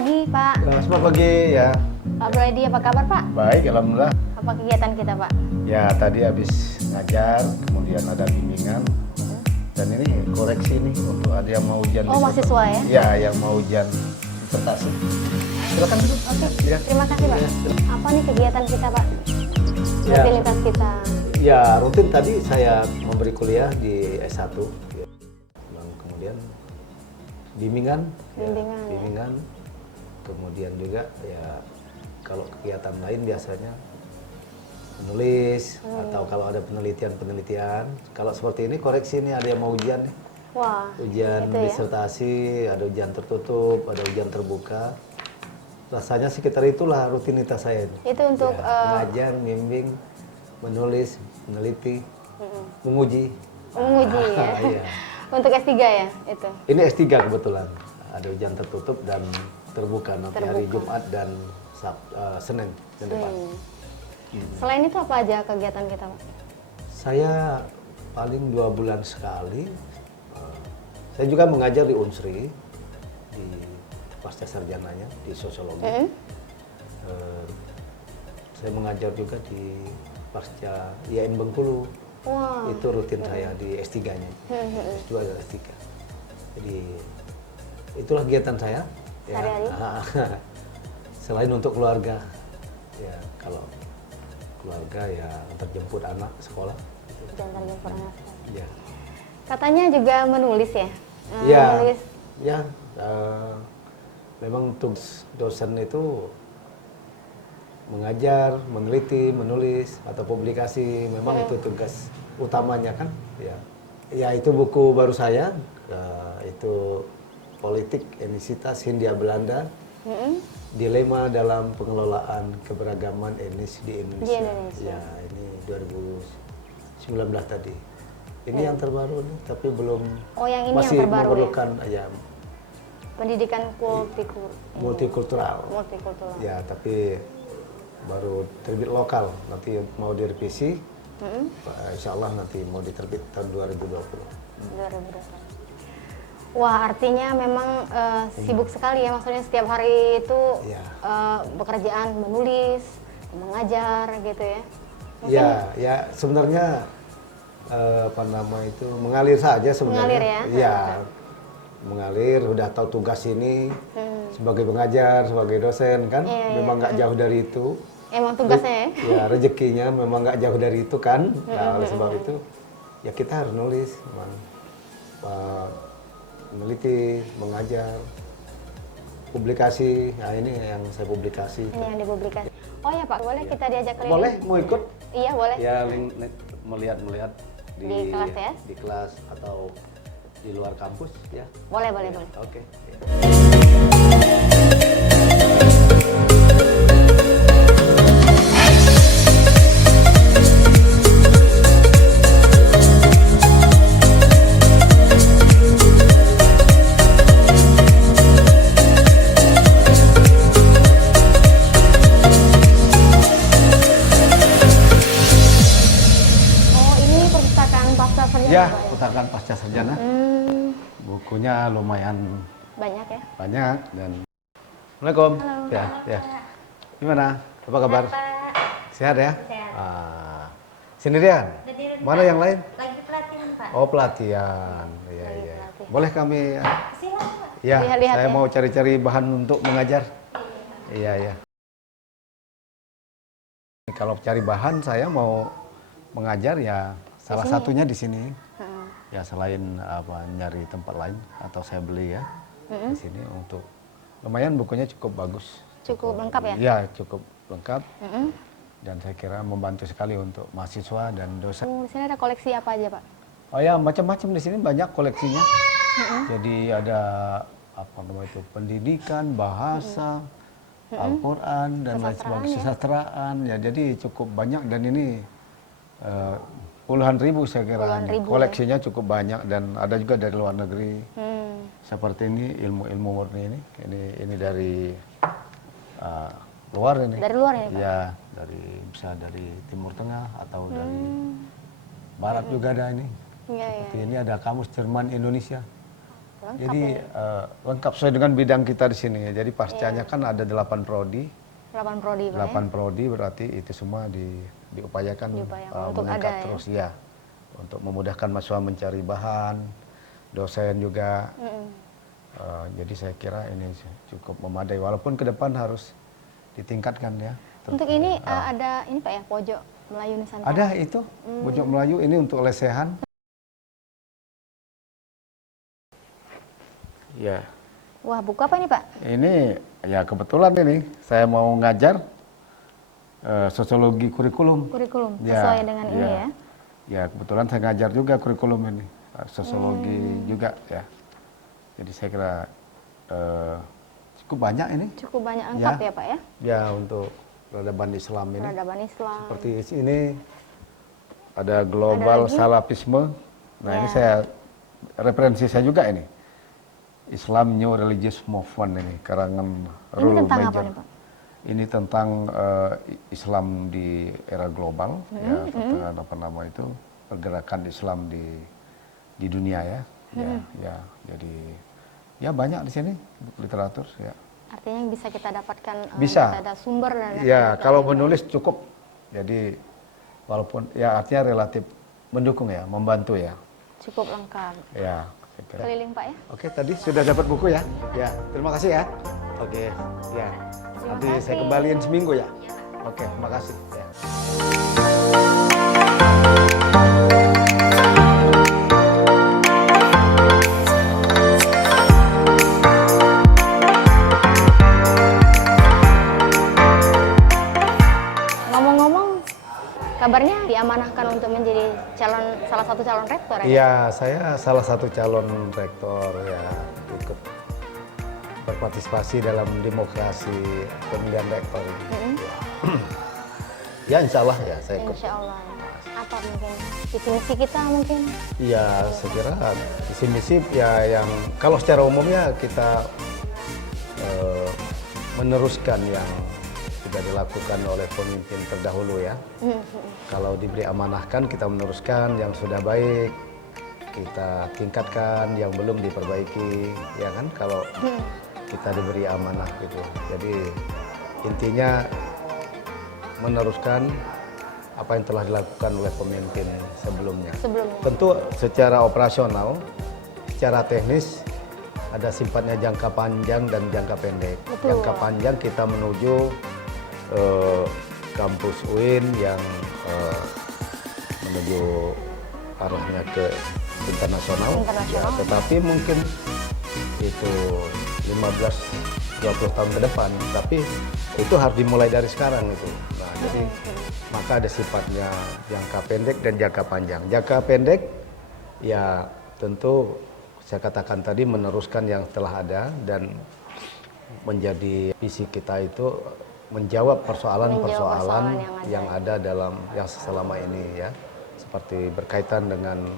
pagi, Pak. Selamat pagi ya. Pak Brady, apa kabar, Pak? Baik, alhamdulillah. Apa kegiatan kita, Pak? Ya tadi habis ngajar, kemudian ada bimbingan, dan ini koreksi nih untuk ada yang mau ujian. Oh, mahasiswa ya? Ya, yang mau ujian disertasi. Silakan dulu. Oke, Ya. terima kasih, Pak. Apa nih kegiatan kita, Pak? Ya. Rutinitas kita. Ya, rutin tadi saya memberi kuliah di S1. Ya. Dan kemudian bimbingan. Bimbingan, ya. Bimbingan. Kemudian juga ya kalau kegiatan lain biasanya menulis atau kalau ada penelitian-penelitian. Kalau seperti ini koreksi nih ada yang mau ujian nih. Wah, Ujian itu ya. disertasi, ada ujian tertutup, ada ujian terbuka. Rasanya sekitar itulah rutinitas saya ini. Itu untuk Ya, mengajar, membimbing, menulis, meneliti, menguji. menguji ya. Iya. Untuk S3 ya, itu. Ini S3 kebetulan. Ada ujian tertutup dan terbuka nanti hari Jumat dan Senin depan. Selain itu apa aja kegiatan kita, Pak? Saya paling 2 bulan sekali. Saya juga mengajar di Unsri, di pasca sarjananya di sosiologi. Saya mengajar juga di pasca IAIN Bengkulu. Wah. Itu rutin saya di S3-nya. S2 dan S3. Jadi itulah kegiatan saya. Ya. Sehari-hari? Selain untuk keluarga, ya kalau keluarga ya antar jemput anak sekolah. Jangan jemput anak sekolah. Ya. Katanya juga menulis ya? Ya, Menulis. ya. Memang tugas dosen itu mengajar, meneliti, menulis atau publikasi. Memang itu tugas utamanya kan. Ya, ya itu buku baru saya. Itu Politik Etnisitas Hindia Belanda. Dilema dalam pengelolaan keberagaman etnis di Indonesia. Di Indonesia. Ya, ini 2019 tadi. Ini yang terbaru nih, tapi belum. Oh, yang ini masih yang terbaru memerlukan ya? ya Pendidikan multikultural. multikultural. Ya, tapi baru terbit lokal. Nanti mau direvisi. Insya Allah nanti mau diterbit tahun 2020. 2020. Wah, artinya memang sibuk sekali ya, maksudnya setiap hari itu Ya. pekerjaan menulis, mengajar gitu ya. Ya, ya sebenarnya apa nama itu mengalir saja sebenarnya. Mengalir ya? Ya, mengalir. Udah tahu tugas ini sebagai pengajar, sebagai dosen kan, memang nggak jauh dari itu. Emang tugasnya ya? Ya, rezekinya memang nggak jauh dari itu kan. Nah, oleh sebab itu ya kita harus nulis, memang. Meneliti, mengajar, publikasi. Nah, ini yang saya publikasi. Ini yang dipublikasi. Oh ya Pak, boleh kita diajak keliling? Boleh, mau ikut? Iya boleh. Ya, melihat Di kelas ya? Di kelas atau di luar kampus ya. Boleh, boleh, Ya, boleh. Oke. Oh, ini perpustakaan pasca sarjana Ya, Pak, ya? putaran pasca sarjana. Bukunya lumayan Banyak ya? banyak dan. Assalamualaikum. Halo. Ya, ya. Gimana? Apa kabar? Sehat ya? Sehat. Sendirian? Jadi Mana yang lain? lagi pelatihan Pak. Oh, pelatihan. Iya, Lagi iya. pelatihan. Boleh kami? Silakan Pak. Ya, Lihat-lihat saya ya. mau cari-cari bahan untuk mengajar. Iya, iya. Kalau cari bahan saya mau mengajar ya salah sini satunya di sini. Heeh. Ya selain apa nyari tempat lain atau saya beli ya di sini untuk lumayan bukunya cukup bagus. Cukup lengkap ya? Iya, cukup lengkap Mm-mm. dan saya kira membantu sekali untuk mahasiswa dan dosen. Di sini ada koleksi apa aja Pak? Oh ya, macam-macam di sini banyak koleksinya. Jadi ada apa namanya itu pendidikan, bahasa, Al-Quran dan lain sebagainya, kesusastraan. Ya, jadi cukup banyak dan ini puluhan ribu saya kira. Puluhan ribu, koleksinya cukup banyak dan ada juga dari luar negeri. Hmm. Seperti ini ilmu-ilmu murni ini dari luar ini. Dari luar ini Pak? Ya, bisa dari Timur Tengah atau dari Barat juga ada ini. Iya, iya. Seperti ini ada kamus Jerman Indonesia. Lengkap Jadi ya. lengkap sesuai dengan bidang kita di sini. Jadi pascanya kan ada 8 prodi. 8 prodi Pak, 8 prodi berarti itu semua diupayakan untuk meningkat ada ya. terus ya. Untuk memudahkan mahasiswa mencari bahan, dosen juga. Jadi saya kira ini cukup memadai. Walaupun ke depan harus ditingkatkan ya. Untuk ini ada ini Pak ya, pojok Melayu Nusantara. Ada itu, pojok Melayu ini untuk lesehan. Ya. Wah, buku apa ini Pak? Ini ya kebetulan ini saya mau ngajar sosiologi kurikulum. Kurikulum, Ya, sesuai dengan ini ya. Ya kebetulan saya ngajar juga kurikulum ini, sosiologi juga ya. Jadi saya kira cukup banyak ini. Cukup banyak lengkap ya Pak ya. Ya, untuk peradaban Islam ini. Peradaban Islam. Seperti ini Ada global lagi? salafisme. Nah ini saya referensi saya juga ini. Islam New Religious Movement ini karangan Ini Rule tentang apa Major. nih Pak? Ini tentang Islam di era global, ya tentang apa nama itu pergerakan Islam di dunia ya, ya jadi ya banyak di sini literatur ya. Artinya yang bisa kita dapatkan Bisa. kita ada sumber dan Ya kalau menulis cukup, jadi walaupun ya artinya relatif mendukung ya, membantu ya, cukup lengkap. ya. Saya kira. Keliling Pak ya. Oke, tadi sudah dapat buku ya? Ya, terima kasih ya. Oke, ya. Nanti saya kasih. kembaliin seminggu ya. Oke, terima kasih. Ya. Ngomong-ngomong, kabarnya diamanahkan untuk menjadi salah satu calon rektor ya? Iya, saya salah satu calon rektor ya, ikut berpartisipasi dalam demokrasi pemilihan rektor. Ya, insya Allah ya saya ikut. Insya Allah. Apa mungkin visi misi kita mungkin? Iya, saya kira visi misi ya yang kalau secara umumnya kita meneruskan yang sudah dilakukan oleh pemimpin terdahulu ya. Kalau diberi amanahkan kita meneruskan yang sudah baik, kita tingkatkan yang belum diperbaiki, ya kan? Kalau kita diberi amanah gitu. Jadi intinya meneruskan apa yang telah dilakukan oleh pemimpin sebelumnya. Tentu secara operasional, secara teknis ada sifatnya jangka panjang dan jangka pendek. Betul. Jangka panjang kita menuju kampus UIN yang menuju arahnya ke internasional. Ya, tetapi mungkin itu 15-20 tahun ke depan, tapi itu harus dimulai dari sekarang itu. Nah, jadi maka ada sifatnya jangka pendek dan jangka panjang. Jangka pendek ya tentu saya katakan tadi meneruskan yang telah ada dan menjadi visi kita itu menjawab persoalan-persoalan yang ada dalam yang selama ini ya, seperti berkaitan dengan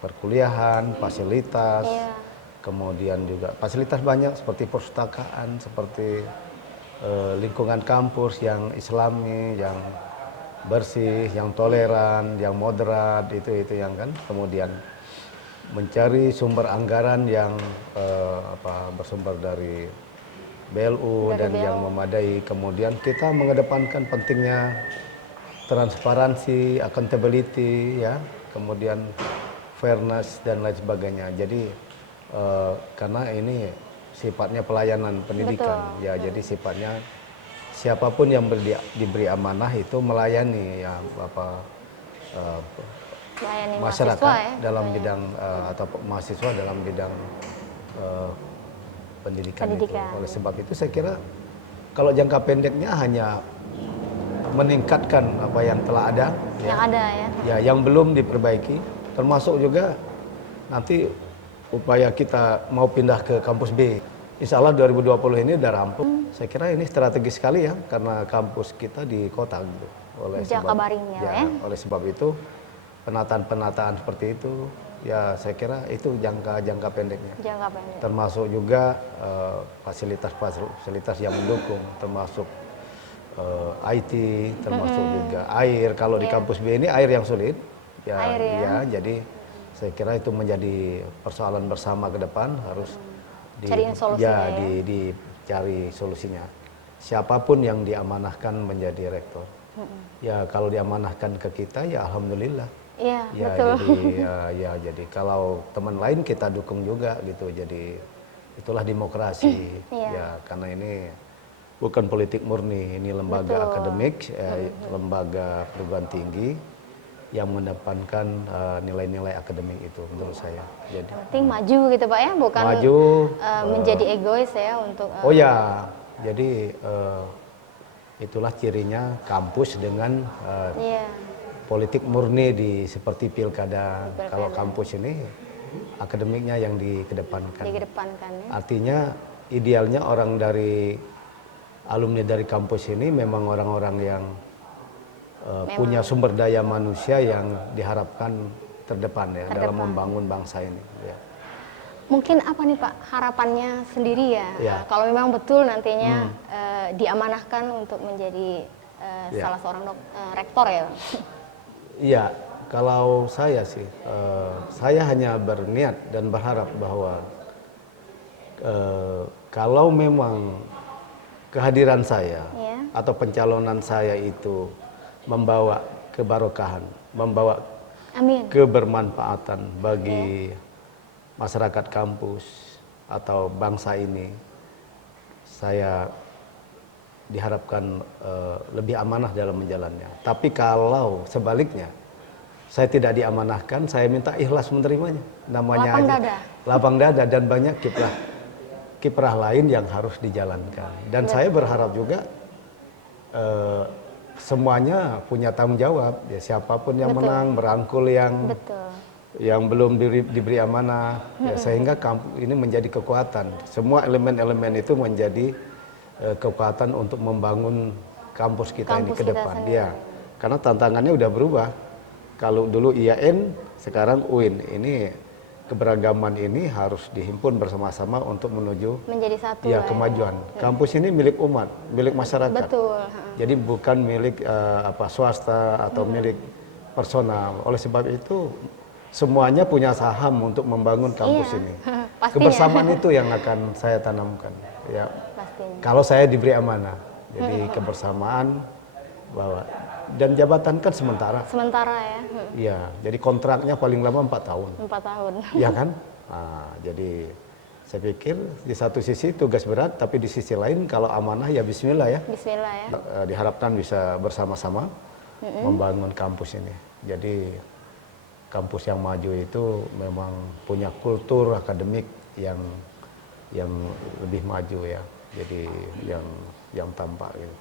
perkuliahan, fasilitas, kemudian juga fasilitas banyak seperti perpustakaan, seperti lingkungan kampus yang islami, yang bersih, yang toleran, yang moderat, itu yang kan. Kemudian mencari sumber anggaran yang bersumber dari BLU dan yang memadai. Kemudian kita mengedepankan pentingnya transparansi, accountability, ya, kemudian fairness dan lain sebagainya. Jadi karena ini sifatnya pelayanan pendidikan, ya, jadi sifatnya siapapun yang diberi amanah itu melayani ya masyarakat ya, dalam bidang atau mahasiswa dalam bidang pendidikan. Itu. Oleh sebab itu saya kira kalau jangka pendeknya hanya meningkatkan apa yang telah ada, yang ada ya. Ya, yang belum diperbaiki, termasuk juga nanti upaya kita mau pindah ke kampus B. Insya Allah 2020 ini udah rampung. Saya kira ini strategis sekali ya, karena kampus kita di kota gitu. Oleh sebab itu penataan seperti itu ya saya kira itu jangka pendeknya. Jangka pendek. Termasuk juga fasilitas yang mendukung, termasuk IT, termasuk juga air. Kalau di kampus B ini air yang sulit, ya, jadi Saya kira itu menjadi persoalan bersama ke depan, harus Cariin solusinya ya. dicari solusinya. Siapapun yang diamanahkan menjadi rektor, ya kalau diamanahkan ke kita ya alhamdulillah. Iya, Ya betul. jadi kalau teman lain kita dukung juga gitu. Jadi itulah demokrasi. Iya. Ya karena ini bukan politik murni, ini lembaga Betul. akademik, lembaga perguruan tinggi yang mengedepankan nilai-nilai akademik itu menurut saya. Jadi Yang penting maju gitu Pak ya, bukan maju. menjadi egois ya untuk Oh ya, jadi itulah cirinya kampus dengan iya, politik murni seperti pilkada. Pilkada. Kalau kampus ini akademiknya yang dikedepankan. dikedepankan ya. Artinya idealnya orang dari alumni dari kampus ini memang orang-orang yang punya sumber daya manusia yang diharapkan terdepan ya dalam membangun bangsa ini. Ya. Mungkin apa nih Pak harapannya sendiri ya, Ya. kalau memang betul nantinya diamanahkan untuk menjadi Ya. salah seorang rektor ya. Iya, kalau saya sih, saya hanya berniat dan berharap bahwa kalau memang kehadiran saya Iya. atau pencalonan saya itu membawa kebarokahan, membawa Amin. kebermanfaatan bagi masyarakat kampus atau bangsa ini, saya diharapkan lebih amanah dalam menjalannya. Tapi kalau sebaliknya saya tidak diamanahkan, saya minta ikhlas menerimanya. Namanya Lapang aja dada. lapang dada, dan banyak kiprah lain yang harus dijalankan. Dan saya berharap juga semuanya punya tanggung jawab. Ya, siapapun yang Betul. menang merangkul Betul. yang belum diberi amanah, ya, sehingga ini menjadi kekuatan. Semua elemen-elemen itu menjadi kekuatan untuk membangun kampus kita ini Kampus ke kita depan. sendiri. Ya, karena tantangannya udah berubah. Kalau dulu IAIN, sekarang UIN. Ini keberagaman ini harus dihimpun bersama-sama untuk menuju Menjadi satu ya lah kemajuan. Kampus ini milik umat, milik masyarakat. Betul. Jadi bukan milik swasta atau milik personal. Oleh sebab itu semuanya punya saham untuk membangun kampus Iya. ini. Pastinya. Kebersamaan itu yang akan saya tanamkan. Ya, Pastinya. kalau saya diberi amanah, jadi kebersamaan bahwa dan jabatan kan sementara. Sementara ya. Iya, jadi kontraknya paling lama 4 tahun. 4 tahun. Iya kan? Nah, jadi saya pikir di satu sisi tugas berat, tapi di sisi lain kalau amanah ya bismillah ya. Bismillah ya. Diharapkan bisa bersama-sama membangun kampus ini. Jadi kampus yang maju itu memang punya kultur akademik yang lebih maju ya. Jadi yang tampak gitu.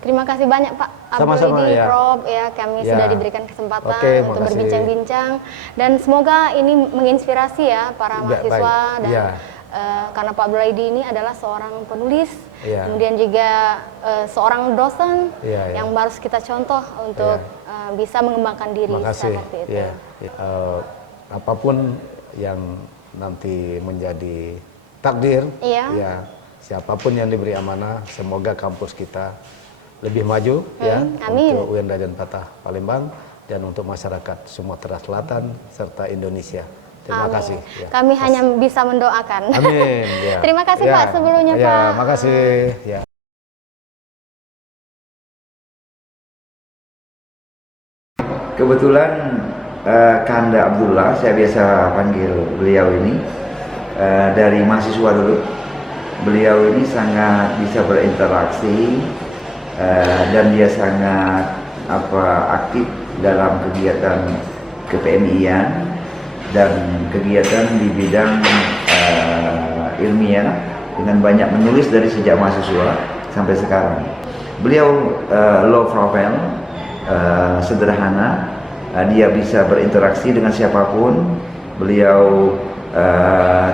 Terima kasih banyak Pak Sama-sama, Abdul ya. Prof ya, kami Ya. sudah diberikan kesempatan Oke, untuk makasih. berbincang-bincang, dan semoga ini menginspirasi ya para Ya, mahasiswa baik. dan Ya. karena Pak Abdul ini adalah seorang penulis, Ya. kemudian juga seorang dosen Ya, ya. yang harus kita contoh untuk bisa mengembangkan diri Makasih. seperti itu. Ya. Apapun yang nanti menjadi takdir, Iya. ya siapapun yang diberi amanah, semoga kampus kita lebih maju ya amin. untuk UIN Raden Patah Palembang dan untuk masyarakat Sumatera Selatan serta Indonesia. Terima Amin. kasih. Ya. Kami hanya bisa mendoakan. Amin. Ya. Terima kasih Ya. Pak sebelumnya Ya, Pak. makasih. Ya. Kebetulan Kanda Abdullah, saya biasa panggil beliau ini, dari mahasiswa dulu. Beliau ini sangat bisa berinteraksi dan dia sangat aktif dalam kegiatan KPMI-an dan kegiatan di bidang ilmiah, dengan banyak menulis dari sejak mahasiswa sampai sekarang. Beliau low profile, sederhana, dia bisa berinteraksi dengan siapapun. Beliau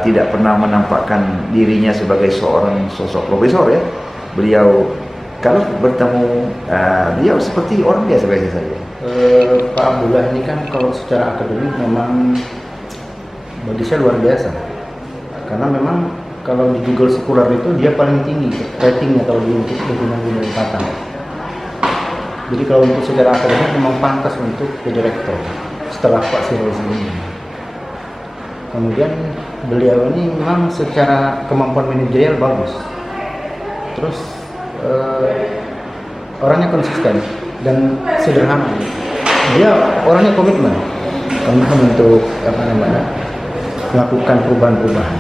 tidak pernah menampakkan dirinya sebagai seorang sosok profesor ya. Beliau kalau bertemu beliau seperti orang biasa saja. Pak Abdullah ini kan kalau secara akademik memang bagi saya luar biasa, karena memang kalau di Google Scholar itu dia paling tinggi ratingnya kalau di lingkungan Raden Patah. Jadi kalau untuk secara akademik memang pantas untuk jadi rektor setelah Pak Sirozzi ini. Kemudian beliau ini memang secara kemampuan manajerial bagus. Terus orangnya konsisten dan sederhana. Dia orangnya komitmen untuk melakukan perubahan-perubahan.